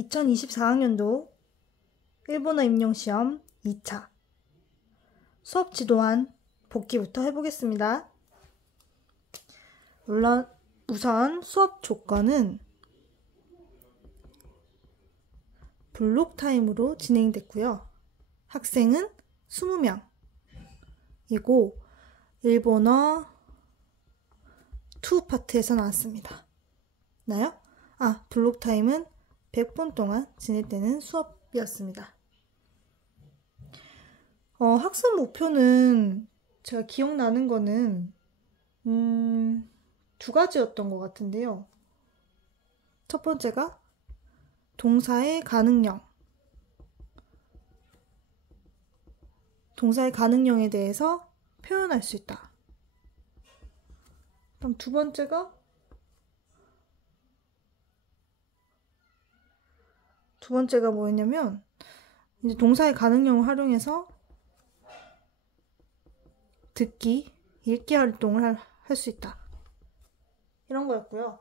2024학년도 일본어 임용시험 2차 수업 지도안 복기부터 해보겠습니다. 물론 우선 수업 조건은 블록 타임으로 진행됐고요. 학생은 20명이고 일본어 2 파트에서 나왔습니다. 나요? 블록 타임은 100분 동안 진행되는 수업이었습니다. 학습 목표는 제가 기억나는 거는 2가지였던 것 같은데요. 첫 번째가 동사의 가능형. 동사의 가능형에 대해서 표현할 수 있다. 그럼 두 번째가 뭐였냐면 이제 동사의 가능형을 활용해서 듣기, 읽기 활동을 할 수 있다. 이런 거였고요.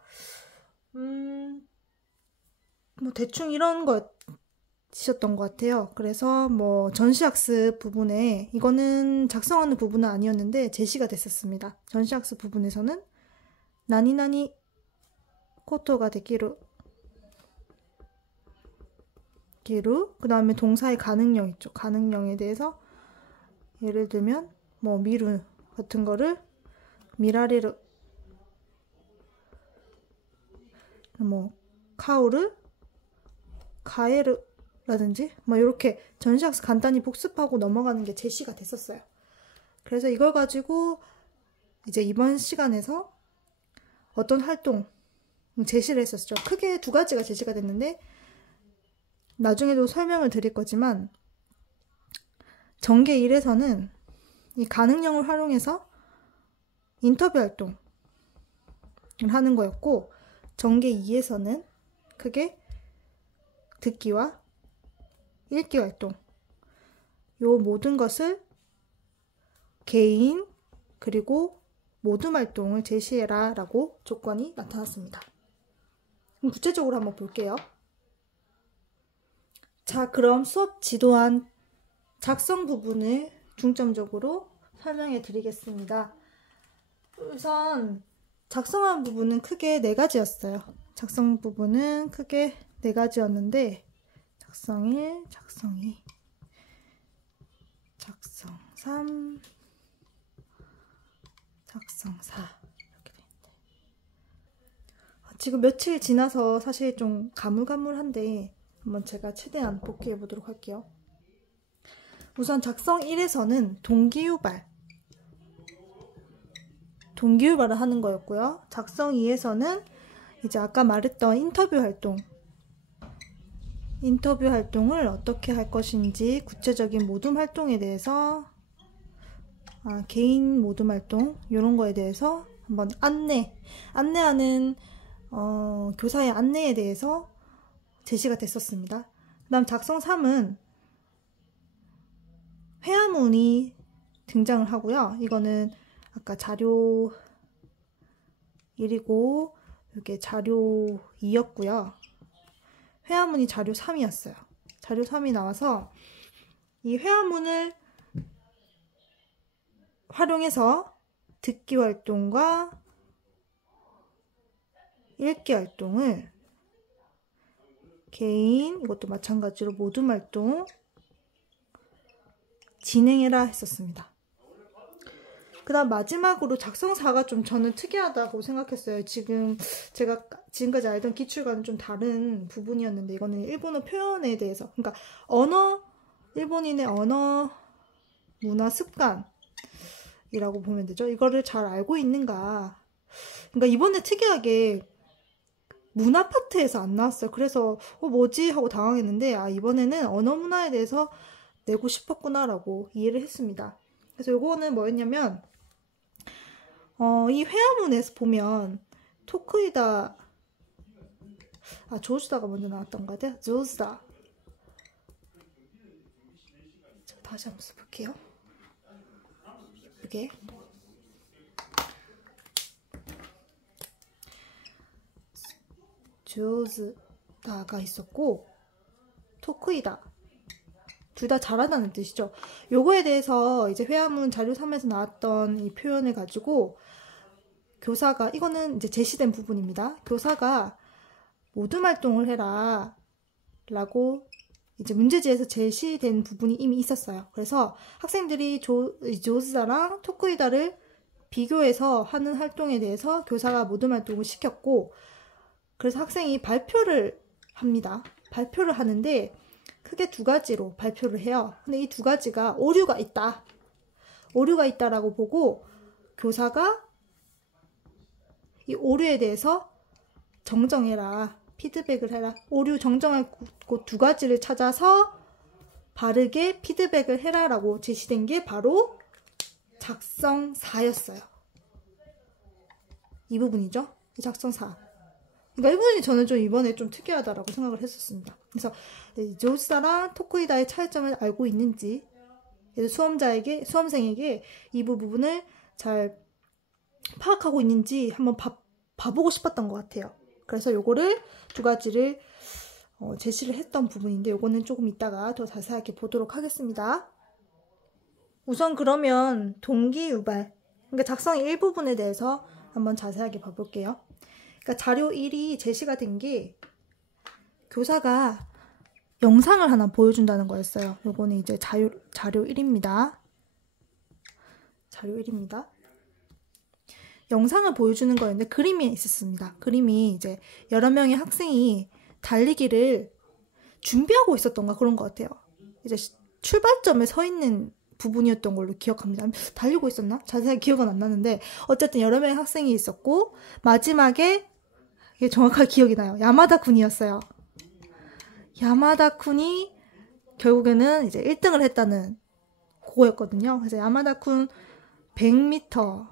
뭐 대충 이런 거였던 것 같아요. 그래서 뭐 전시학습 부분에 이거는 작성하는 부분은 아니었는데 제시가 됐었습니다. 전시학습 부분에서는 나니나니 코토가 되기루 그 다음에 동사의 가능형 있죠. 가능형에 대해서 예를 들면 뭐 미루 같은 거를 미라레르, 뭐 카오르, 가에르라든지 뭐 이렇게 전시학습 간단히 복습하고 넘어가는 게 제시가 됐었어요. 그래서 이걸 가지고 이제 이번 시간에서 어떤 활동 제시를 했었죠. 크게 2가지가 제시가 됐는데 나중에도 설명을 드릴 거지만 전개 1에서는 이 가능형을 활용해서 인터뷰 활동을 하는 거였고 전개 2에서는 크게 듣기와 읽기 활동 요 모든 것을 개인 그리고 모둠 활동을 제시해라 라고 조건이 나타났습니다. 그럼 구체적으로 한번 볼게요. 자, 그럼 수업 지도안 작성 부분을 중점적으로 설명해 드리겠습니다. 우선 작성한 부분은 크게 4가지였어요. 작성 부분은 크게 4가지였는데 작성 1, 작성 2, 작성 3, 작성 4 이렇게 되는데 지금 며칠 지나서 사실 좀 가물가물한데 한번 제가 최대한 복귀해 보도록 할게요. 우선 작성 1에서는 동기유발을 하는 거였고요. 작성 2에서는 이제 아까 말했던 인터뷰 활동을 어떻게 할 것인지 구체적인 모둠 활동에 대해서 개인 모둠 활동 이런 거에 대해서 한번 안내하는 교사의 안내에 대해서 제시가 됐었습니다. 그 다음 작성 3은 회화문이 등장을 하고요. 이거는 아까 자료 1이고 이게 자료 2였고요. 회화문이 자료 3이었어요. 자료 3이 나와서 이 회화문을 활용해서 듣기 활동과 읽기 활동을 개인, 이것도 마찬가지로 모둠 활동 진행해라 했었습니다. 그 다음 마지막으로 작성 4가 좀 저는 특이하다고 생각했어요. 제가 지금까지 알던 기출과는 좀 다른 부분이었는데 이거는 일본어 표현에 대해서 그러니까 일본인의 언어 문화 습관이라고 보면 되죠. 이거를 잘 알고 있는가. 그러니까 이번에 특이하게 문화 파트에서 안 나왔어요. 그래서 뭐지? 하고 당황했는데 이번에는 언어 문화에 대해서 내고 싶었구나 라고 이해를 했습니다. 그래서 요거는 뭐였냐면 이 회화문에서 보면 토크이다 조주다가 먼저 나왔던 것 같아요. 조주다 다시 한번 써볼게요. 이게 조즈다가 있었고 토크이다. 둘 다 잘한다는 뜻이죠. 요거에 대해서 이제 회화문 자료 3에서 나왔던 이 표현을 가지고 교사가, 이거는 이제 제시된 부분입니다. 교사가 모둠 활동을 해라 라고 이제 문제지에서 제시된 부분이 이미 있었어요. 그래서 학생들이 조스다랑 토크이다를 비교해서 하는 활동에 대해서 교사가 모둠 활동을 시켰고, 그래서 학생이 발표를 합니다. 발표를 하는데 크게 두 가지로 발표를 해요. 근데 이 두 가지가 오류가 있다라고 보고 교사가 이 오류에 대해서 정정해라, 피드백을 해라, 오류 정정할 곳 두 가지를 찾아서 바르게 피드백을 해라 라고 제시된 게 바로 작성사였어요. 이 부분이죠. 작성사. 그러니까 이 부분이 저는 좀 이번에 좀 특이하다라고 생각을 했었습니다. 그래서 조스다랑 토크이다의 차이점을 알고 있는지, 수험생에게 이 부분을 잘 파악하고 있는지 한번 봐보고 싶었던 것 같아요. 그래서 요거를 두 가지를 제시를 했던 부분인데, 요거는 조금 이따가 더 자세하게 보도록 하겠습니다. 우선 그러면 동기유발, 그러니까 작성 일부분에 대해서 한번 자세하게 봐볼게요. 그러니까 자료 1이 제시가 된 게 교사가 영상을 하나 보여준다는 거였어요. 요거는 이제 자료 1입니다. 자료 1입니다. 영상을 보여주는 거였는데 그림이 있었습니다. 그림이 이제 여러 명의 학생이 달리기를 준비하고 있었던가 그런 것 같아요. 이제 출발점에 서 있는 부분이었던 걸로 기억합니다. 달리고 있었나? 자세하게 기억은 안 나는데 어쨌든 여러 명의 학생이 있었고, 마지막에 이게 정확하게 기억이 나요. 야마다 군이었어요. 야마다 군이 결국에는 이제 1등을 했다는 그거였거든요. 그래서 야마다 군 100m로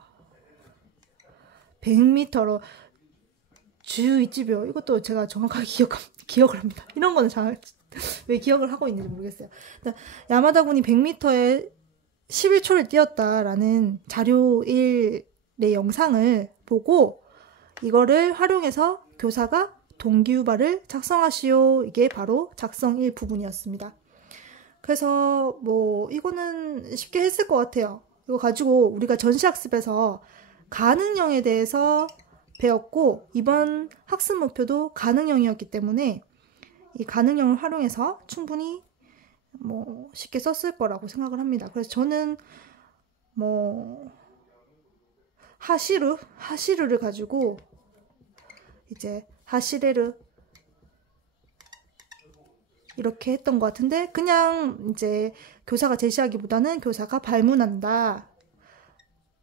주 이치秒, 이것도 제가 정확하게 기억을 합니다. 이런 거는 왜 기억을 하고 있는지 모르겠어요. 야마다 군이 100m에 11초를 뛰었다라는 자료 1의 영상을 보고 이거를 활용해서 교사가 동기유발을 작성하시오. 이게 바로 작성 1 부분이었습니다. 그래서 뭐 이거는 쉽게 했을 것 같아요. 이거 가지고 우리가 전시학습에서 가능형에 대해서 배웠고, 이번 학습 목표도 가능형이었기 때문에 이 가능형을 활용해서 충분히 뭐 쉽게 썼을 거라고 생각을 합니다. 그래서 저는 뭐 하시르를 가지고 이제 하시레르 이렇게 했던 것 같은데, 그냥 이제 교사가 제시하기보다는 교사가 발문한다,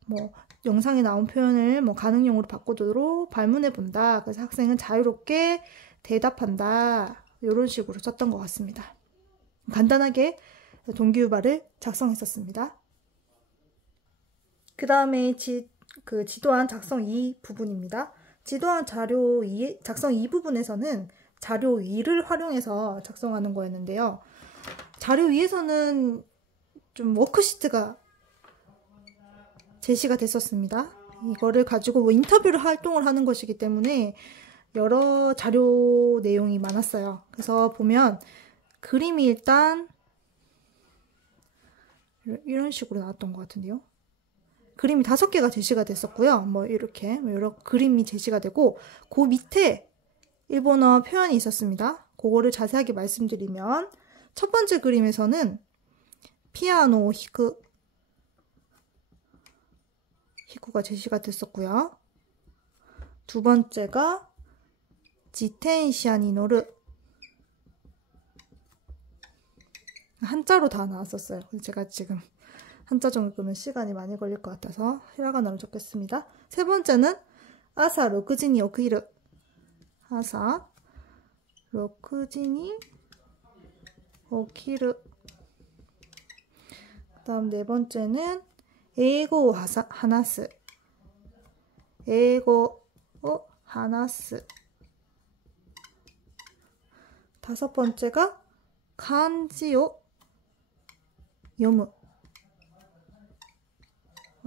뭐 영상에 나온 표현을 뭐 가능형으로 바꾸도록 발문해 본다, 그래서 학생은 자유롭게 대답한다, 이런 식으로 썼던 것 같습니다. 간단하게 동기유발을 작성했었습니다. 그 다음에 지도안 작성 2 부분입니다. 지도안 자료 2, 작성 2 부분에서는 자료 2를 활용해서 작성하는 거였는데요. 자료 2에서는 좀 워크시트가 제시가 됐었습니다. 이거를 가지고 뭐 인터뷰를 활동을 하는 것이기 때문에 여러 자료 내용이 많았어요. 그래서 보면 그림이 일단 이런 식으로 나왔던 것 같은데요. 그림이 5개가 제시가 됐었고요. 뭐 이렇게 여러 그림이 제시가 되고, 그 밑에 일본어 표현이 있었습니다. 그거를 자세하게 말씀드리면, 첫 번째 그림에서는 피아노 히쿠가 제시가 됐었고요. 두 번째가 지텐시아니 노르, 한자로 다 나왔었어요. 제가 지금 한자 적으면 시간이 많이 걸릴 것 같아서 히라가나로 적겠습니다. 세 번째는 아사 6시に起きる, 아사 6시に起きる. 그 다음 네 번째는英語を話す, 英語を話す. 다섯 번째가 漢字を読む.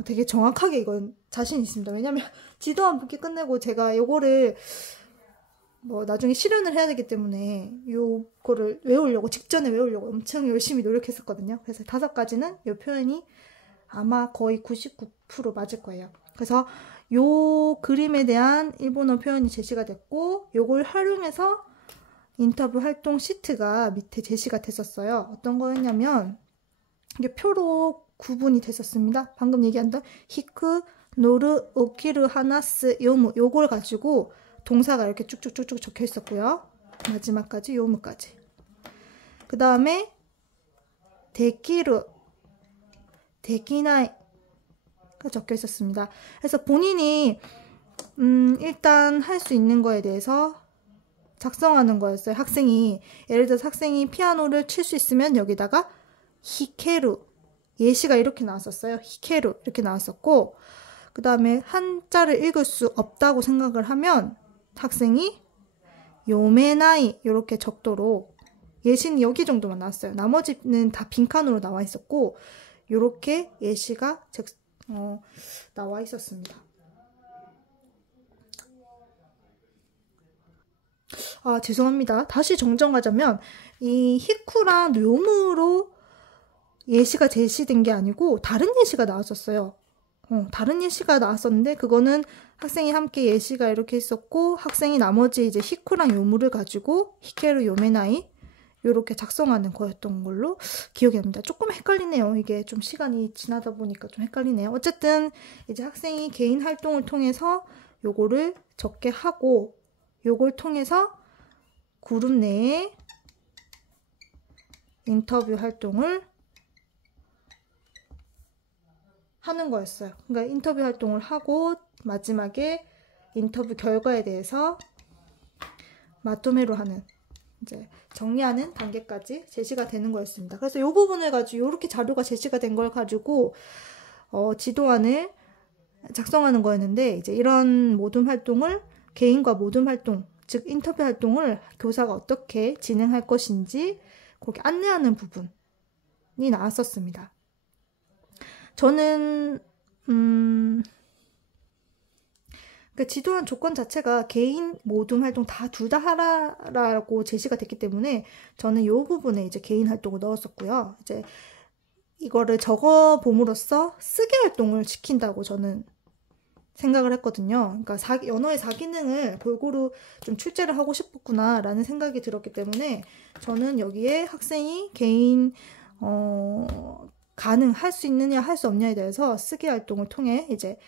되게 정확하게 이건 자신 있습니다. 왜냐면 지도안 복기 끝내고 제가 요거를 뭐 나중에 실현을 해야 되기 때문에 요거를 외우려고 직전에 외우려고 엄청 열심히 노력했었거든요. 그래서 5가지는 요 표현이 아마 거의 99% 맞을 거예요. 그래서 요 그림에 대한 일본어 표현이 제시가 됐고 요걸 활용해서 인터뷰 활동 시트가 밑에 제시가 됐었어요. 어떤 거였냐면 이게 표로 구분이 됐었습니다. 방금 얘기한 히크, 노르, 오키르, 하나스, 요무 요걸 가지고 동사가 이렇게 쭉쭉쭉쭉 적혀 있었고요. 마지막까지 요무까지. 그 다음에 데키르, 데키나이가 적혀 있었습니다. 그래서 본인이 일단 할 수 있는 거에 대해서 작성하는 거였어요. 학생이 예를 들어서 학생이 피아노를 칠 수 있으면 여기다가 히케루 예시가 이렇게 나왔었어요. 히케루 이렇게 나왔었고 그 다음에 한자를 읽을 수 없다고 생각을 하면 학생이 요메나이 이렇게 적도록 예시는 여기 정도만 나왔어요. 나머지는 다 빈칸으로 나와 있었고 이렇게 예시가 나와 있었습니다. 아, 죄송합니다. 다시 정정하자면 이 히쿠랑 요무로 예시가 제시된 게 아니고 다른 예시가 나왔었어요. 다른 예시가 나왔었는데 그거는 학생이 함께 예시가 이렇게 있었고 학생이 나머지 이제 히쿠랑 요무를 가지고 히케루 요메나이 이렇게 작성하는 거였던 걸로 기억이 납니다. 조금 헷갈리네요. 이게 좀 시간이 지나다 보니까 좀 헷갈리네요. 어쨌든 이제 학생이 개인 활동을 통해서 요거를 적게 하고 요걸 통해서 그룹 내에 인터뷰 활동을 하는 거였어요. 그러니까 인터뷰 활동을 하고 마지막에 인터뷰 결과에 대해서 마토메로 하는 이제 정리하는 단계까지 제시가 되는 거였습니다. 그래서 이 부분을 가지고 이렇게 자료가 제시가 된 걸 가지고 지도안을 작성하는 거였는데 이제 이런 모둠 활동을 개인과 모둠 활동 즉 인터뷰 활동을 교사가 어떻게 진행할 것인지 그렇게 안내하는 부분이 나왔었습니다. 저는 그 지도안 조건 자체가 개인 모둠 활동 다 둘 다 하라라고 제시가 됐기 때문에 저는 이 부분에 이제 개인 활동을 넣었었고요. 이제 이거를 적어 봄으로써 쓰기 활동을 시킨다고 저는 생각을 했거든요. 그러니까 언어의 4기능을 골고루 좀 출제를 하고 싶었구나라는 생각이 들었기 때문에 저는 여기에 학생이 개인 가능할 수 있느냐 할 수 없냐에 대해서 쓰기 활동을 통해 이제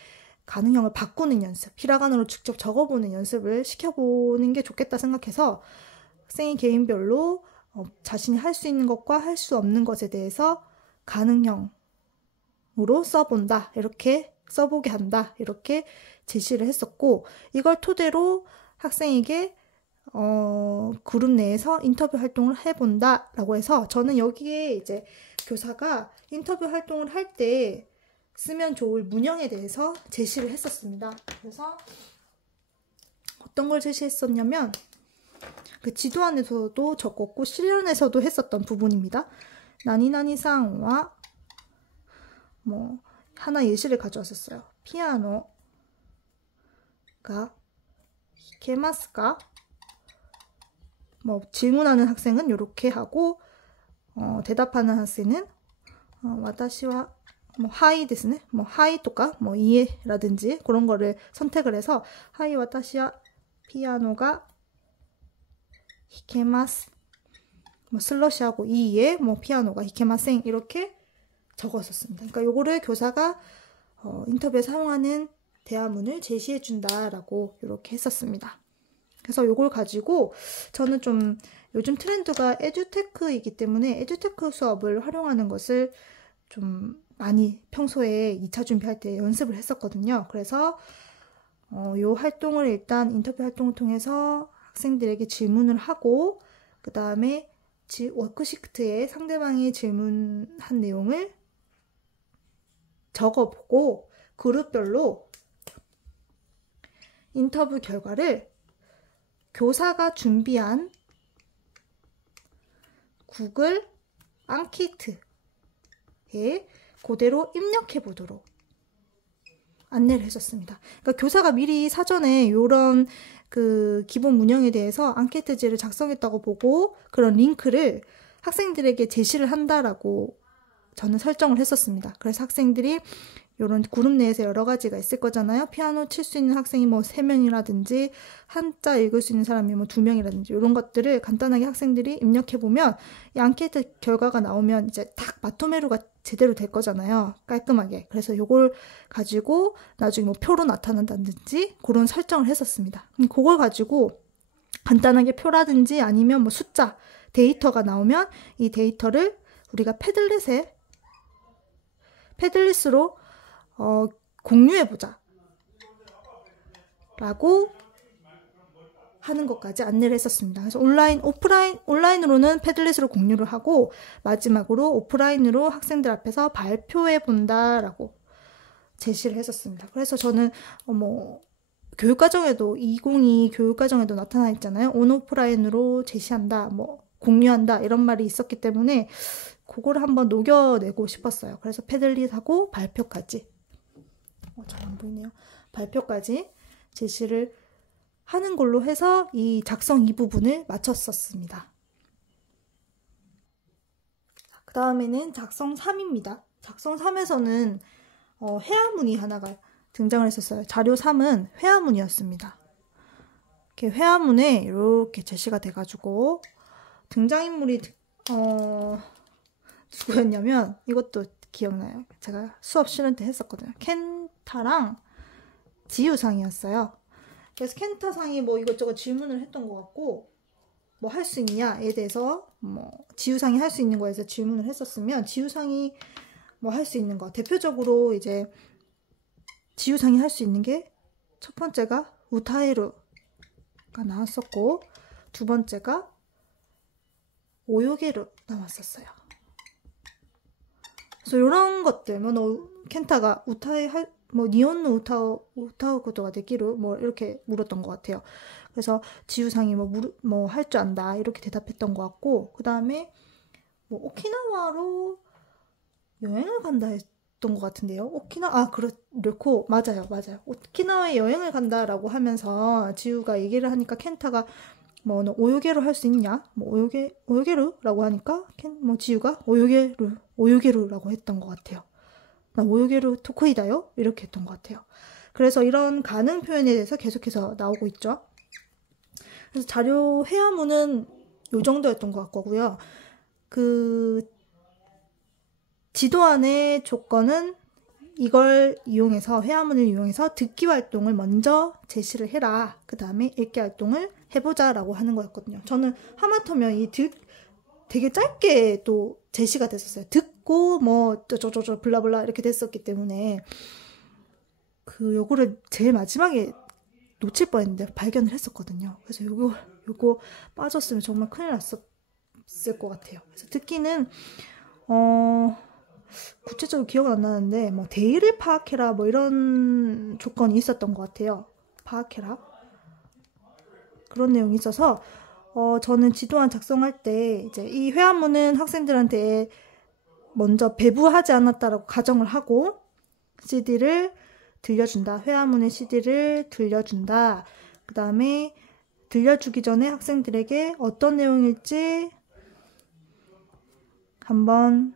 가능형을 바꾸는 연습, 히라가나로 직접 적어보는 연습을 시켜보는 게 좋겠다 생각해서 학생이 개인별로 자신이 할 수 있는 것과 할 수 없는 것에 대해서 가능형으로 써본다, 이렇게 써보게 한다, 이렇게 제시를 했었고 이걸 토대로 학생에게 그룹 내에서 인터뷰 활동을 해본다 라고 해서 저는 여기에 이제 교사가 인터뷰 활동을 할 때 쓰면 좋을 문형에 대해서 제시를 했었습니다. 그래서 어떤 걸 제시했었냐면 그 지도안에서도 적었고 실연에서도 했었던 부분입니다. 나니나니상와 뭐 하나 예시를 가져왔었어요. 피아노가 히케마스까? 뭐 질문하는 학생은 이렇게 하고 대답하는 학생은 와타시와 뭐 하이 데스네. 뭐 하이 또까 뭐 이에라든지 그런 거를 선택을 해서 하이 와타시와 피아노가 히케마스 뭐 슬러시하고 이에 뭐 피아노가 히케마생 이렇게 적었었습니다. 그러니까 요거를 교사가 인터뷰에 사용하는 대화문을 제시해 준다라고 이렇게 했었습니다. 그래서 요걸 가지고 저는 좀 요즘 트렌드가 에듀테크이기 때문에 에듀테크 수업을 활용하는 것을 좀 많이 평소에 2차 준비할 때 연습을 했었거든요. 그래서 요 활동을 일단 인터뷰 활동을 통해서 학생들에게 질문을 하고 그 다음에 워크시트에 상대방이 질문한 내용을 적어보고 그룹별로 인터뷰 결과를 교사가 준비한 구글 앙키트에 그대로 입력해 보도록 안내를 해줬습니다. 그러니까 교사가 미리 사전에 이런 그 기본 문형에 대해서 앙케이트지를 작성했다고 보고 그런 링크를 학생들에게 제시를 한다라고 저는 설정을 했었습니다. 그래서 학생들이 이런 그룹 내에서 여러 가지가 있을 거잖아요. 피아노 칠 수 있는 학생이 뭐 3명이라든지 한자 읽을 수 있는 사람이 뭐 2명이라든지 이런 것들을 간단하게 학생들이 입력해보면 이 앙케이트 결과가 나오면 이제 딱 마토메루가 제대로 될 거잖아요. 깔끔하게. 그래서 이걸 가지고 나중에 뭐 표로 나타난다든지 그런 설정을 했었습니다. 그걸 가지고 간단하게 표라든지 아니면 뭐 숫자, 데이터가 나오면 이 데이터를 우리가 패들릿으로 공유해보자 라고 하는 것까지 안내를 했었습니다. 그래서 온라인으로는 패들릿으로 공유를 하고 마지막으로 오프라인으로 학생들 앞에서 발표해본다라고 제시를 했었습니다. 그래서 저는 교육과정에도 2022 교육과정에도 나타나 있잖아요. 온오프라인으로 제시한다, 뭐 공유한다 이런 말이 있었기 때문에 그거를 한번 녹여내고 싶었어요. 그래서 패들릿하고 발표까지 잘 안 보이네요. 발표까지 제시를 하는 걸로 해서 이 작성 이 부분을 마쳤었습니다. 그 다음에는 작성 3입니다. 작성 3에서는 회화문이 하나가 등장을 했었어요. 자료 3은 회화문이었습니다. 이렇게 회화문에 이렇게 제시가 돼가지고 등장인물이 누구였냐면 이것도 기억나요. 제가 수업 쉬는 때 했었거든요. 켄타랑 지유상이었어요. 그래서 켄타상이 뭐 이것저것 질문을 했던 것 같고 뭐 할 수 있냐에 대해서 뭐 지유상이 할 수 있는 거에서 질문을 했었으면 지유상이 뭐 할 수 있는 거 대표적으로 이제 지유상이 할 수 있는 게 첫 번째가 우타에루가 나왔었고 두 번째가 오요게루 나왔었어요. 그래서 이런 것들, 켄타가 니혼노 우타오 고도가 되기로 이렇게 물었던 것 같아요. 그래서 지유상이 할 줄 안다 이렇게 대답했던 것 같고 그 다음에 오키나와로 여행을 간다 했던 것 같은데요. 그렇고 맞아요. 오키나와에 여행을 간다라고 하면서 지유가 얘기를 하니까 켄타가 너 오요게루 할 수 있냐? 오요게루라고 하니까 지유가 오요게루라고 했던 것 같아요. 나 오요게루 토쿠이다요? 이렇게 했던 것 같아요. 그래서 이런 가능 표현에 대해서 계속해서 나오고 있죠. 그래서 자료 회화문은 요 정도였던 것 같고요. 그 지도안의 조건은 이걸 이용해서 회화문을 이용해서 듣기 활동을 먼저 제시를 해라. 그 다음에 읽기 활동을 해보자 라고 하는 거였거든요. 저는 하마터면 되게 짧게 또 제시가 됐었어요. 듣고 블라블라 이렇게 됐었기 때문에 요거를 제일 마지막에 놓칠 뻔했는데 발견을 했었거든요. 그래서 요거 빠졌으면 정말 큰일 났었을 것 같아요. 그래서 듣기는 구체적으로 기억은 안 나는데 대의를 파악해라 이런 조건이 있었던 것 같아요. 파악해라 그런 내용이 있어서 저는 지도안 작성할 때 이제 이 회화문은 학생들한테 먼저 배부하지 않았다라고 가정을 하고 CD를 들려준다. 회화문의 CD를 들려준다. 그 다음에 들려주기 전에 학생들에게 어떤 내용일지 한번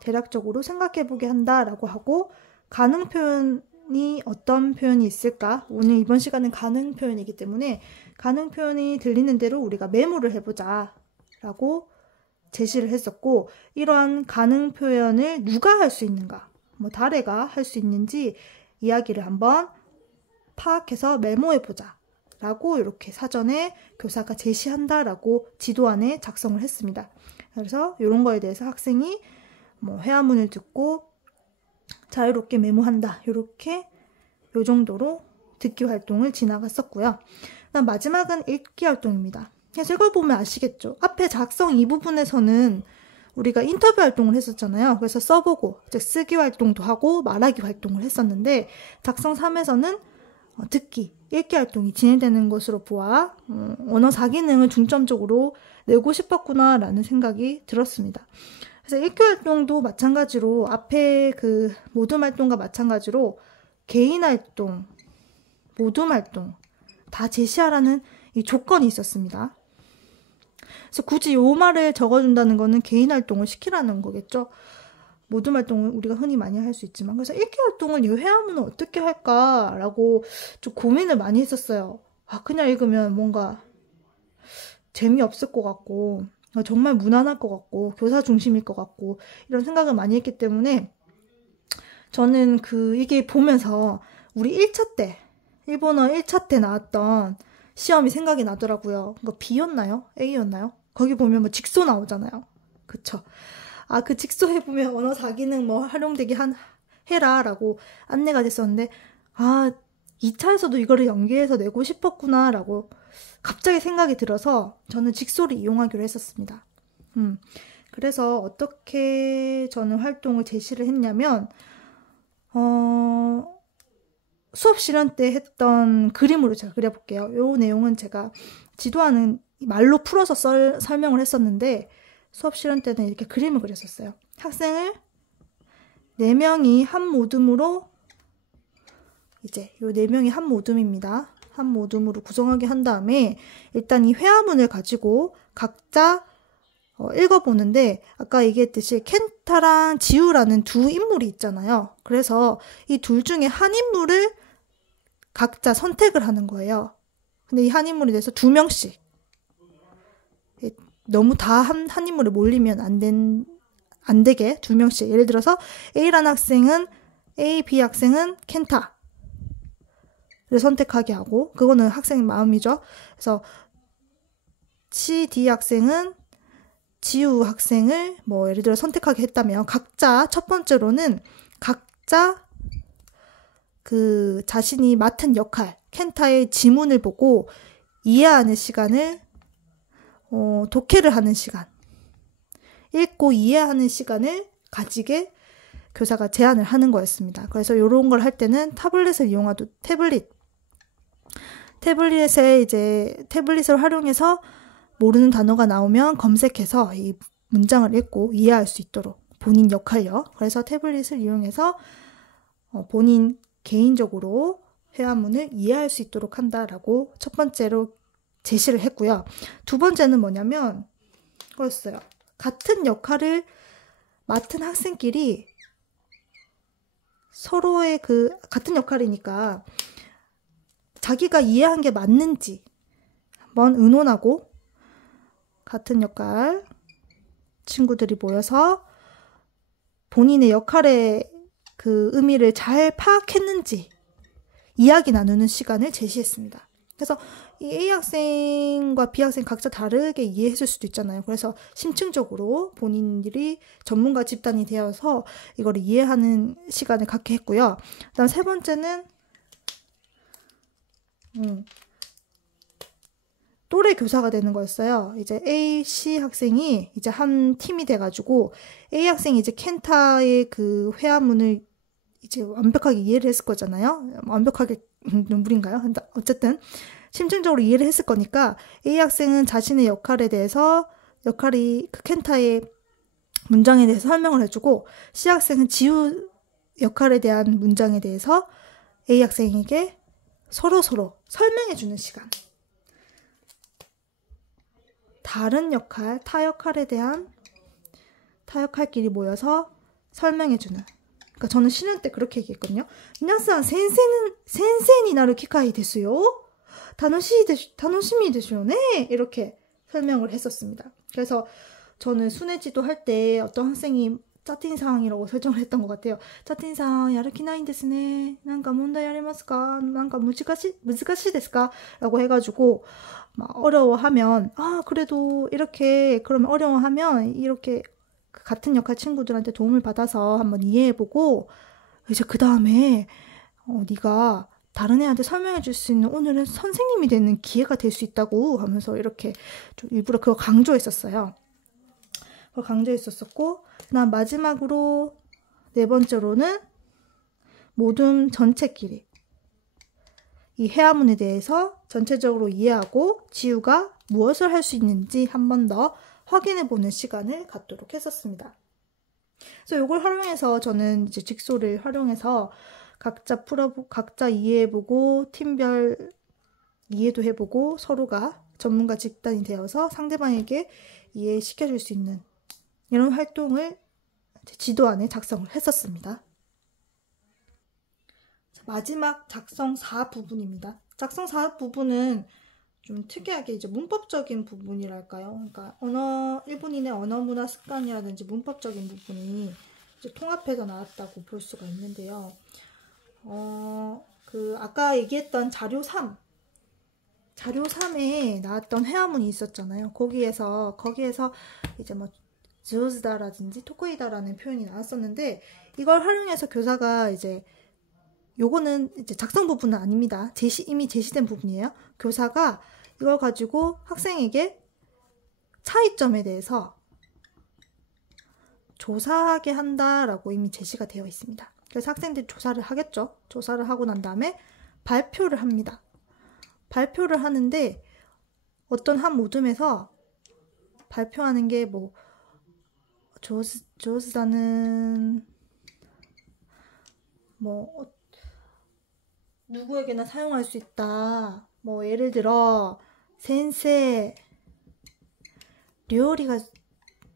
대략적으로 생각해보게 한다라고 하고 가능 표현이 어떤 표현이 있을까? 오늘 이번 시간은 가능 표현이기 때문에 가능 표현이 들리는 대로 우리가 메모를 해보자 라고 제시를 했었고 이러한 가능 표현을 누가 할 수 있는가? 다래가 할 수 있는지 이야기를 한번 파악해서 메모해보자 라고 이렇게 사전에 교사가 제시한다라고 지도안에 작성을 했습니다. 그래서 이런 거에 대해서 학생이 회화문을 듣고 자유롭게 메모한다. 이렇게 요 정도로 듣기 활동을 지나갔었고요. 그다음 마지막은 읽기 활동입니다. 그래서 이걸 보면 아시겠죠? 앞에 작성 이 부분에서는 우리가 인터뷰 활동을 했었잖아요. 그래서 써보고 즉 쓰기 활동도 하고 말하기 활동을 했었는데 작성 3에서는 듣기, 읽기 활동이 진행되는 것으로 보아 언어 4기능을 중점적으로 내고 싶었구나라는 생각이 들었습니다. 그래서 읽기 활동도 마찬가지로 앞에 그 모둠 활동과 마찬가지로 개인 활동, 모둠 활동 다 제시하라는 이 조건이 있었습니다. 그래서 굳이 요 말을 적어준다는 거는 개인 활동을 시키라는 거겠죠. 모둠 활동은 우리가 흔히 많이 할 수 있지만, 그래서 읽기 활동은 이 회화문을 어떻게 할까라고 좀 고민을 많이 했었어요. 그냥 읽으면 뭔가 재미없을 것 같고 정말 무난할 것 같고 교사 중심일 것 같고 이런 생각을 많이 했기 때문에 저는 이게 보면서 우리 1차 때 일본어 1차 때 나왔던 시험이 생각이 나더라고요. 그거 B였나요? A였나요? 거기 보면 뭐 직소 나오잖아요. 그쵸? 그 직소에 보면 언어 4기능 뭐 활용되게 해라 라고 안내가 됐었는데 2차에서도 이거를 연계해서 내고 싶었구나 라고 갑자기 생각이 들어서 저는 직소를 이용하기로 했었습니다. 그래서 어떻게 저는 활동을 제시를 했냐면 수업 시간 때 했던 그림으로 제가 그려볼게요. 이 내용은 제가 지도하는 말로 풀어서 설명을 했었는데 수업 시간 때는 이렇게 그림을 그렸었어요. 학생을 4명이 한 모둠으로 이제 요 4명이 한 모둠입니다. 한 모둠으로 구성하게 한 다음에 일단 이 회화문을 가지고 각자 읽어보는데 아까 얘기했듯이 켄타랑 지우라는 두 인물이 있잖아요. 그래서 이 둘 중에 한 인물을 각자 선택을 하는 거예요. 근데 이 한 인물에 대해서 2명씩 너무 다 한 인물에 몰리면 안 되게 2명씩 예를 들어서 A라는 학생은 B 학생은 켄타를 선택하게 하고 그거는 학생 마음이죠. 그래서 D 학생은 지우 학생을 뭐 예를 들어 선택하게 했다면 각자 첫 번째로는 각자 자신이 맡은 역할 켄타의 지문을 보고 이해하는 시간을 독해를 하는 시간 읽고 이해하는 시간을 가지게 교사가 제안을 하는 거였습니다. 그래서 이런 걸 할 때는 타블렛을 이용하도 태블릿을 활용해서 모르는 단어가 나오면 검색해서 이 문장을 읽고 이해할 수 있도록 본인 역할요. 그래서 태블릿을 이용해서 본인 개인적으로 회화문을 이해할 수 있도록 한다라고 첫 번째로 제시를 했고요. 두 번째는 뭐냐면 그거였어요. 같은 역할을 맡은 학생끼리 서로의 같은 역할이니까 자기가 이해한 게 맞는지 한번 의논하고 같은 역할 친구들이 모여서 본인의 역할의 의미를 잘 파악했는지 이야기 나누는 시간을 제시했습니다. 그래서 이 A 학생과 B 학생 각자 다르게 이해했을 수도 있잖아요. 그래서 심층적으로 본인들이 전문가 집단이 되어서 이걸 이해하는 시간을 갖게 했고요. 그다음 세 번째는 또래 교사가 되는 거였어요. 이제 A, C 학생이 이제 한 팀이 돼가지고 A 학생이 이제 켄타의 회화문을 이제 완벽하게 이해를 했을 거잖아요. 완벽하게 눈물인가요? 어쨌든 심층적으로 이해를 했을 거니까 A 학생은 자신의 역할에 대해서 켄타의 문장에 대해서 설명을 해주고 C 학생은 지우 역할에 대한 문장에 대해서 A 학생에게 서로 설명해주는 시간. 다른 역할, 타 역할끼리 모여서 설명해주는. 그러니까 저는 신혼 때 그렇게 얘기했거든요. 미나상 센세니 나루 기카이 데스요. 다노시미 데스요네. 이렇게 설명을 했었습니다. 그래서 저는 순회지도 할 때 어떤 학생이 짜틴상이라고 설정을 했던 것 같아요. 짜틴상 야르키 나인 데스ね. 뭔가 문제ありますか? 뭔가 難しいですか? 라고 해가지고 막 어려워하면 그래도 이렇게 그러면 어려워하면 이렇게 같은 역할 친구들한테 도움을 받아서 한번 이해해보고 이제 그 다음에 네가 다른 애한테 설명해 줄 수 있는 오늘은 선생님이 되는 기회가 될 수 있다고 하면서 이렇게 좀 일부러 그거 강조했었어요. 그걸 강조했었고 그다음 마지막으로 네 번째로는 모둠 전체끼리 이 회화문에 대해서 전체적으로 이해하고 지우가 무엇을 할 수 있는지 한 번 더 확인해보는 시간을 갖도록 했었습니다. 그래서 이걸 활용해서 저는 이제 직소를 활용해서 각자 이해해보고 팀별 이해도 해보고 서로가 전문가 집단이 되어서 상대방에게 이해시켜줄 수 있는 이런 활동을 지도안에 작성을 했었습니다. 마지막 작성 4 부분입니다. 작성 4 부분은 좀 특이하게 이제 문법적인 부분이랄까요? 그러니까 일본인의 언어 문화 습관이라든지 문법적인 부분이 이제 통합해서 나왔다고 볼 수가 있는데요. 아까 얘기했던 자료 3에 나왔던 회화문이 있었잖아요. 거기에서 이제 뭐 주즈다라든지 토코이다라는 표현이 나왔었는데 이걸 활용해서 교사가 이제 요거는 이제 작성 부분은 아닙니다. 이미 제시된 부분이에요. 교사가 이걸 가지고 학생에게 차이점에 대해서 조사하게 한다라고 이미 제시가 되어 있습니다. 그래서 학생들이 조사를 하겠죠. 조사를 하고 난 다음에 발표를 합니다. 발표를 하는데 어떤 한 모둠에서 발표하는 게 뭐 조스다는 뭐 누구에게나 사용할 수 있다. 뭐 예를 들어 센세 료리가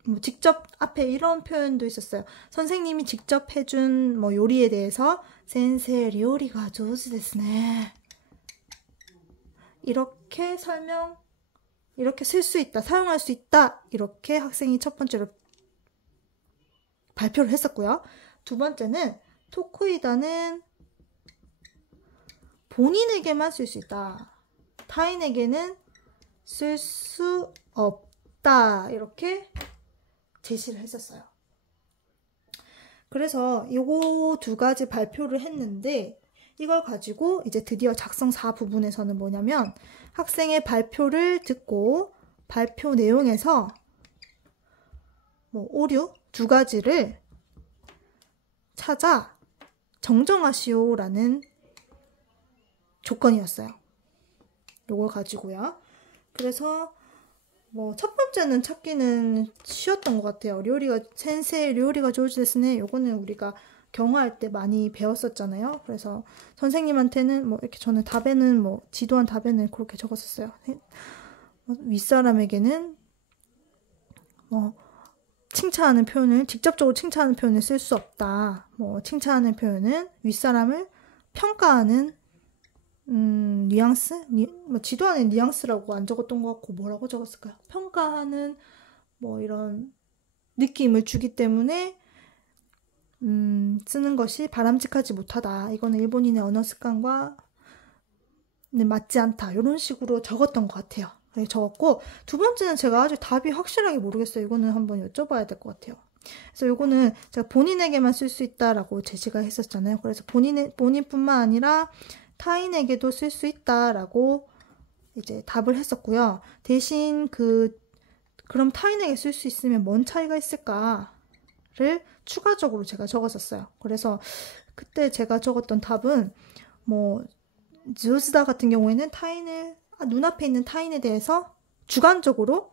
뭐 직접 앞에 이런 표현도 있었어요. 선생님이 직접 해준 뭐 요리에 대해서 센세 료리가 조스 데스네. 이렇게 이렇게 쓸 수 있다, 사용할 수 있다. 이렇게 학생이 첫 번째로 발표를 했었고요. 두 번째는 토쿠이다는 본인에게만 쓸 수 있다. 타인에게는 쓸 수 없다. 이렇게 제시를 했었어요. 그래서 요거 두 가지 발표를 했는데 이걸 가지고 이제 드디어 작성 4 부분에서는 뭐냐면 학생의 발표를 듣고 발표 내용에서 뭐 오류 두 가지를 찾아 정정하시오라는 조건이었어요. 요걸 가지고요. 그래서 뭐 첫 번째는 찾기는 쉬웠던 것 같아요. 센세 료리가 조지데스네. 요거는 우리가 경화할 때 많이 배웠었잖아요. 그래서 선생님한테는 뭐 이렇게 저는 답에는 뭐 지도한 답에는 그렇게 적었었어요. 윗사람에게는 뭐 칭찬하는 표현을 직접적으로 칭찬하는 표현을 쓸 수 없다. 뭐 칭찬하는 표현은 윗사람을 평가하는 뉘앙스? 뭐 지도안에 뉘앙스라고 안 적었던 것 같고 뭐라고 적었을까요? 평가하는 뭐 이런 느낌을 주기 때문에 쓰는 것이 바람직하지 못하다. 이거는 일본인의 언어 습관과 맞지 않다. 이런 식으로 적었던 것 같아요. 적었고 두 번째는 제가 아직 답이 확실하게 모르겠어요. 이거는 한번 여쭤봐야 될 것 같아요. 그래서 이거는 제가 본인에게만 쓸 수 있다라고 제시가 했었잖아요. 그래서 본인뿐만 아니라 타인에게도 쓸 수 있다라고 이제 답을 했었고요. 대신 그럼 타인에게 쓸 수 있으면 뭔 차이가 있을까를 추가적으로 제가 적었었어요. 그래서 그때 제가 적었던 답은 뭐 주스다 같은 경우에는 눈앞에 있는 타인에 대해서 주관적으로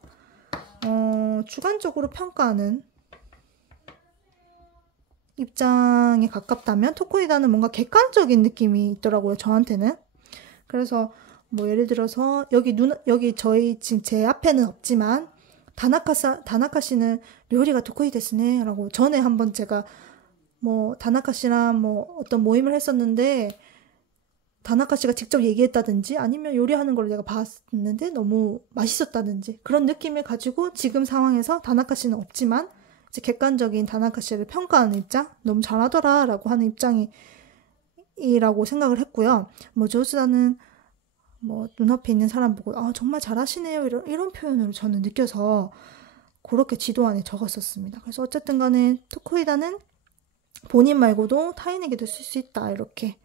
평가하는 입장에 가깝다면 토코이다는 뭔가 객관적인 느낌이 있더라고요. 저한테는. 그래서 뭐 예를 들어서 여기 저희 지금 제 앞에는 없지만 다나카 씨는 료리가 토코이 데스네 라고 전에 한번 제가 뭐 다나카 씨랑 뭐 어떤 모임을 했었는데 다나카 씨가 직접 얘기했다든지 아니면 요리하는 걸 내가 봤는데 너무 맛있었다든지 그런 느낌을 가지고 지금 상황에서 다나카 씨는 없지만 이제 객관적인 다나카 씨를 평가하는 입장, 너무 잘하더라 라고 하는 입장이라고 생각을 했고요. 뭐 조스다는 뭐 눈앞에 있는 사람 보고 정말 잘하시네요 이런 표현으로 저는 느껴서 그렇게 지도안에 적었었습니다. 그래서 어쨌든 간에 토코이다는 본인 말고도 타인에게도 쓸 수 있다 이렇게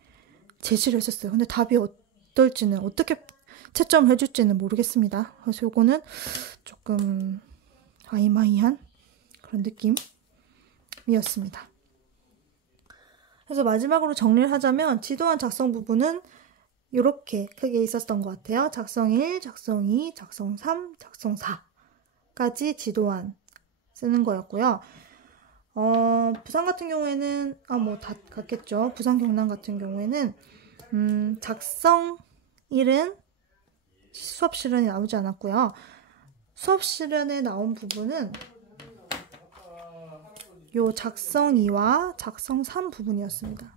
제시를 했었어요. 근데 답이 어떨지는 어떻게 채점을 해줄지는 모르겠습니다. 그래서 요거는 조금 아이마이한 그런 느낌이었습니다. 그래서 마지막으로 정리를 하자면 지도안 작성 부분은 이렇게 크게 있었던 것 같아요. 작성 1, 작성 2, 작성 3, 작성 4까지 지도안 쓰는 거였고요. 부산 같은 경우에는 뭐 다 같겠죠. 부산 경남 같은 경우에는 작성일은 수업 시간에 나오지 않았고요. 수업 시간에 나온 부분은 요 작성 2와 작성 3 부분이었습니다.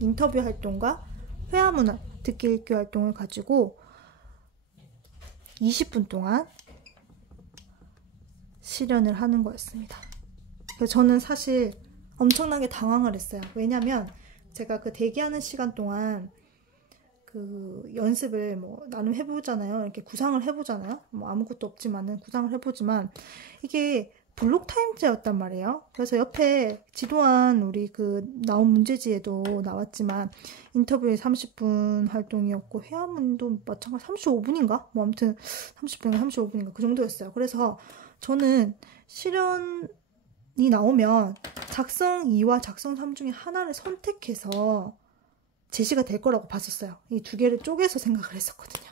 인터뷰 활동과 회화문화 듣기 읽기 활동을 가지고 20분 동안 실현을 하는 거였습니다. 그래서 저는 사실 엄청나게 당황을 했어요. 왜냐면 제가 그 대기하는 시간 동안 그 연습을 뭐 나름 해보잖아요. 이렇게 구상을 해보잖아요. 뭐 아무것도 없지만은 구상을 해보지만 이게 블록 타임제였단 말이에요. 그래서 옆에 지도안 우리 그 나온 문제지에도 나왔지만 인터뷰에 30분 활동이었고 회화문도 마찬가지 35분인가? 뭐 아무튼 30분인가 35분인가 그 정도였어요. 그래서 저는 실현이 나오면 작성 2와 작성 3 중에 하나를 선택해서 제시가 될 거라고 봤었어요. 이 두 개를 쪼개서 생각을 했었거든요.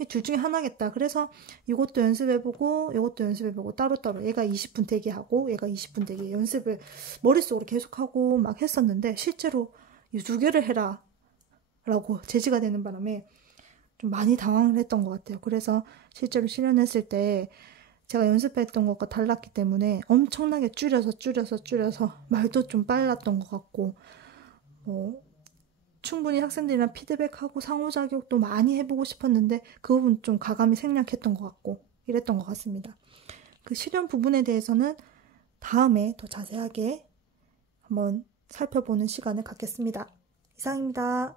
이 둘 중에 하나겠다. 그래서 이것도 연습해보고 이것도 연습해보고 따로따로 얘가 20분 대기하고 얘가 20분 대기 연습을 머릿속으로 계속하고 막 했었는데 실제로 이 두 개를 해라 라고 제시가 되는 바람에 좀 많이 당황을 했던 것 같아요. 그래서 실제로 실현했을 때 제가 연습했던 것과 달랐기 때문에 엄청나게 줄여서 말도 좀 빨랐던 것 같고 충분히 학생들이랑 피드백하고 상호작용도 많이 해보고 싶었는데 그 부분 좀 가감이 생략했던 것 같고 이랬던 것 같습니다. 그 실현 부분에 대해서는 다음에 더 자세하게 한번 살펴보는 시간을 갖겠습니다. 이상입니다.